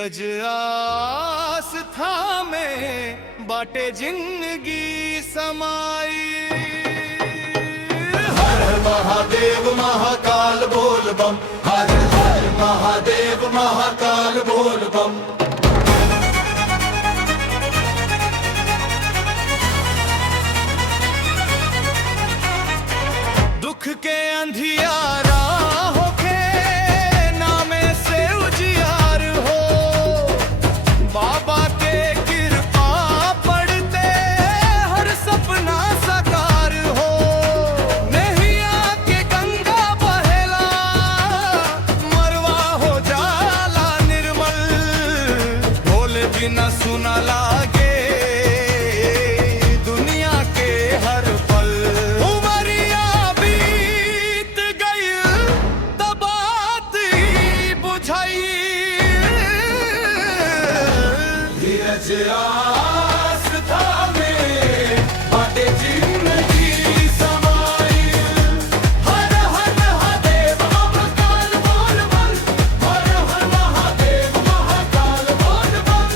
धीरज आस्था में बाटे जिंदगी समाई। हर हर महादेव महाकाल बोल बम, हर हर महादेव महाकाल बोल बम। दुख के अंधियारा होके नामे से उजियार हो, बाबा के कृपा पड़ते हर सपना साकार हो। नैया के गंगा बहेला मरवा हो जाला निर्मल, बोले बिना सुना लागे दुनिया के हर पल। उमरिया बीत गई तब बात ही बुझाई। धीरज आस्था में बाटे जिंदगी समाई। हर हर महादेव महाकाल बोल बम, हर हर महादेव महाकाल बोल बम।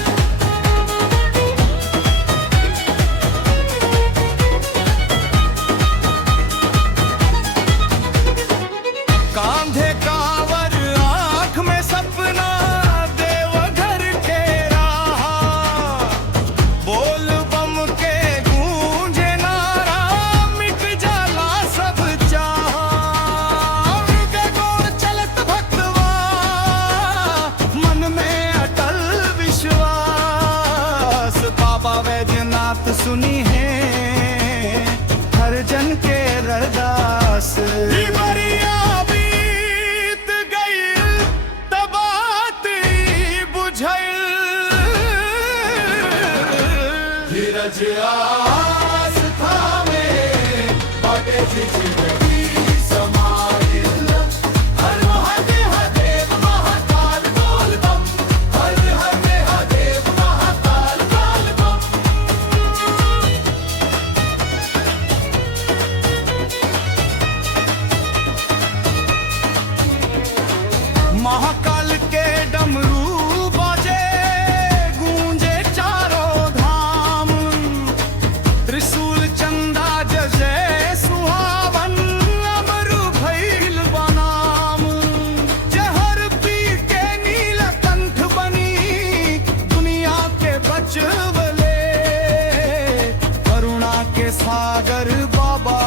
कांधे कांवर आंख में सपना देवघर के राह, बोल बम के गूंजे नारा मिट जाला सब चाह। उनके गोड़ चलत भक्तवा मन में अटल विश्वास। बाबा वैद्यनाथ सुनी है हर जन के अरदास। मरिया बीत गई तब बात ही बुझल। धीरज आस्था में बाटे जिंदगी समाई। हर महादेव महाकाल बोल बम, हर हर महादेव महाकाल बोल बम। महाकाल के डमरू बाजे गूंजे चारों धाम, त्रिशूल चंदा जजे सुहावन अमरु भइल बनाम। जहर पी के नीलकंठ बनी दुनिया के बचवले, करुणा के सागर बाबा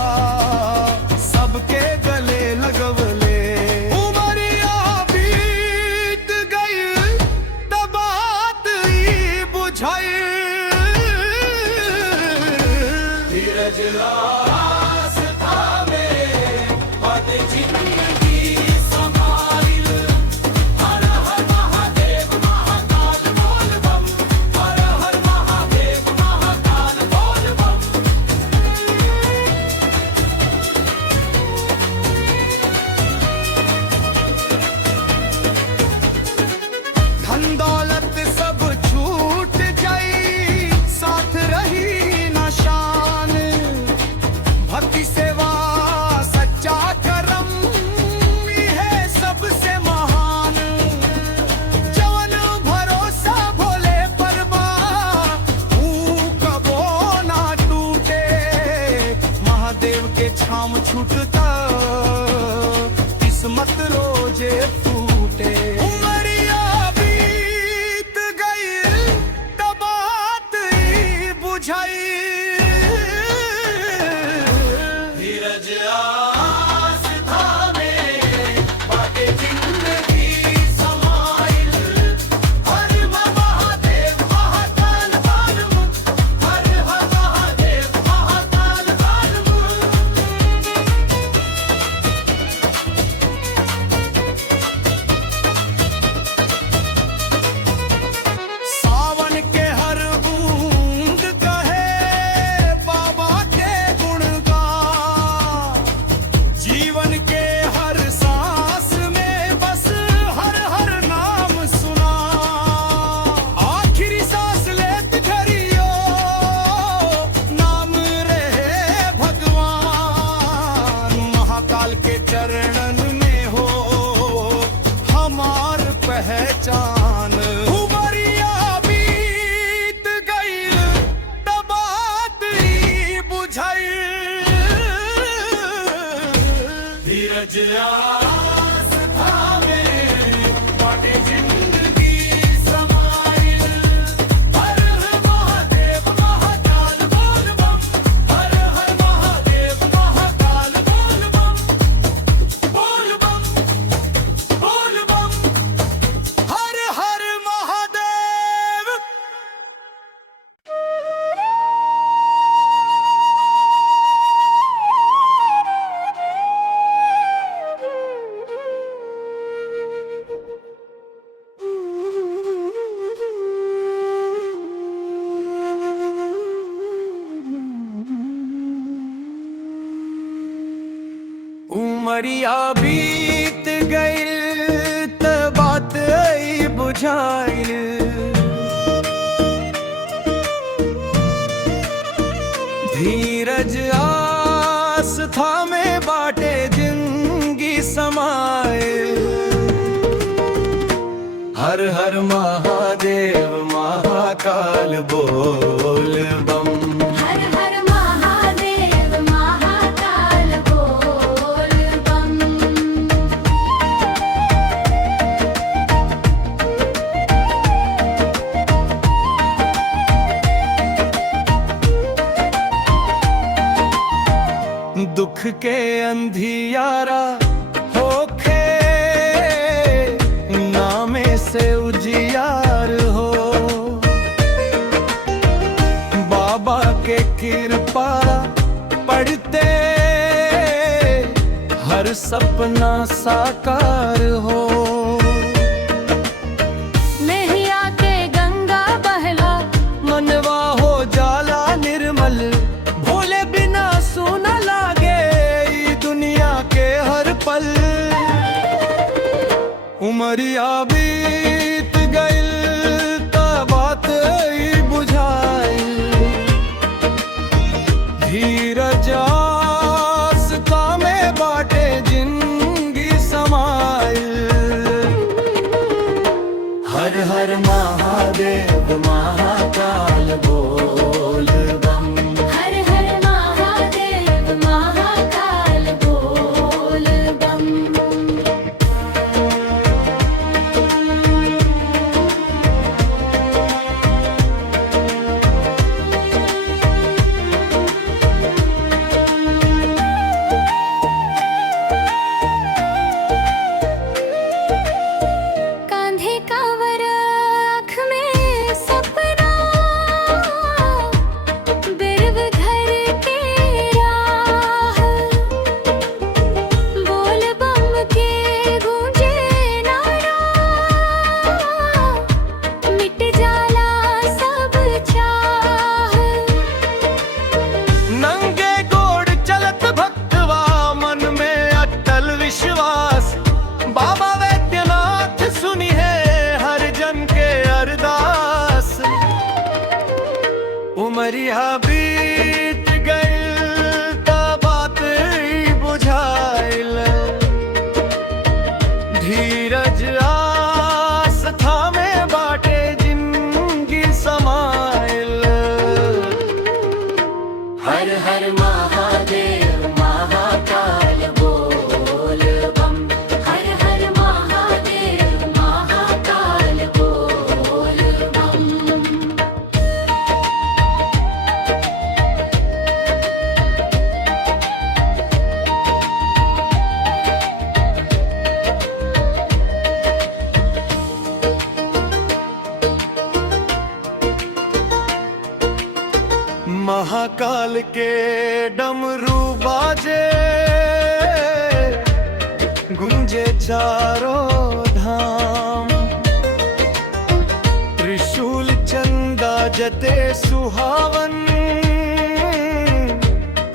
सबके गले लगवले। उमरिया बीत गई तब बात ही बुझाई। धीरज आस्था में बाटे जिंदगी समाई। हर हर महादेव महाकाल बोल बम, हर हर महादेव महाकाल बोल बम। धन दौलत सब छूट गई, साथ रही न शान। भक्ति सेवा सच्चा करम है सबसे महान। जवन भरोसा भोले पर बा, ऊ कबो ना टूटे। महादेव के छाम छूटता किस्मत रोजे फूटे। उमरिया बीत गई तब बात ही बुझाई। धीरज आस्था में बाटे जिंदगी समाई। हर महादेव महाकाल बोल बम, हर हर महादेव महाकाल बोल बम। सावन के हर बूंद कहे बाबा के गुणगान। जीवन के हर सांस में बस हर हर नाम सुना। आखिरी सांस लेत घरियो नाम रहे भगवान। महाकाल के चरणन में हो हमार पहचान। उमरिया बीत गइल त बात आई बुझाइल। धीरज आस थामे बाटे जिंदगी समाए। हर हर महादेव महाकाल बोल बम। हर हर महादेव महाकाल बोल बम। दुख के अंधियारा होखे नामे से उजियार हो। बाबा के कृपा पढ़ते हर सपना साकार हो। नैया के गंगा बहला मनवा हो जाला निर्मल। भोले बिना सुना लागे ई दुनिया के हर पल। उमरिया बीत गइल त बात ई बुझाइल। धीरज आस थामे बाटे जिंदगी समाइल। हर हर महादेव महाकाल बोल बम। हर हर महादेव महाकाल बोल बम। कांधे कांवर आँख में सपना बिरव घर के राह। बोल बम के गूंजे नारा मिट जाला सब चाह। नंगे गोड़ चलत भक्तवा मन में अटल विश्वास। बाबा वैद्यनाथ सुनी है हर जन के अरदास। उमरिया बीत गइल त बात ई बुझाइल। धीरज आस थामे बाटे जिंदगी समाइल। हर हर महादेव महाकाल बोल बम। हर हर महादेव महाकाल बोल बम। महाकाल के डमरू बाजे गुंजे चारों धाम। त्रिशूल चंदा जते सुहावन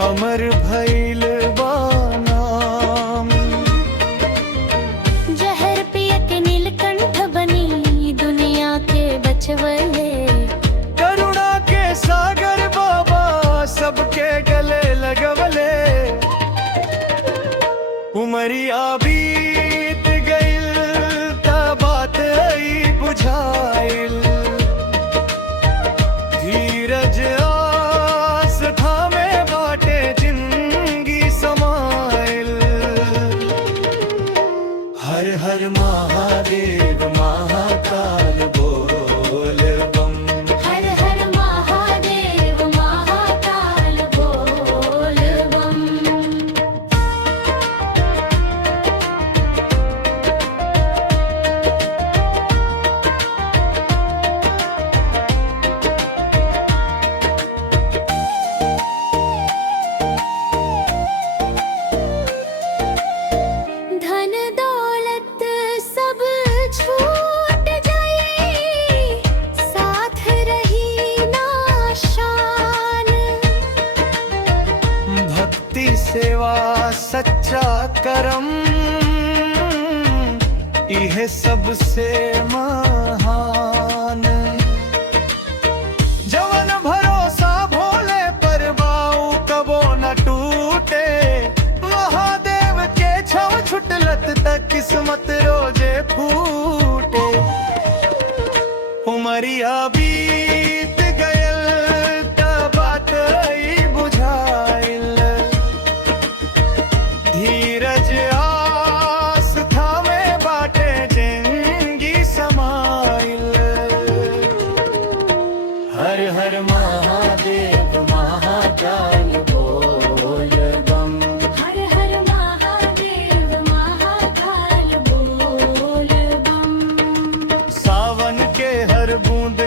अमर भइल बा नाम। जहर पिया के नीलकंठ बनी दुनिया के बचवले। करुणा के सागर बाबा सबके गले लगवले। उमरिया बीत गइल त बात ई बुझाइल। धीरज आस थामे बाटे जिंदगी समाइल। हर हर महादेव महाकाल बोल बम। हर हर महादेव महाकाल बोल बम। धन दौलत सब छूट जाए। यह सबसे महान जवन भरोसा भोले पर बाऊ कबो न टूटे महादेव के छव छुटलत तक किस्मत रोजे फूटे उमरिया बीत गयल त बात ई बुझाइल धीरज आस थामे बाटे जिंदगी समाइल हर हर महादेव महाकाल बोल बम हर हर महादेव महाकाल बोल बम सावन के हर बूंद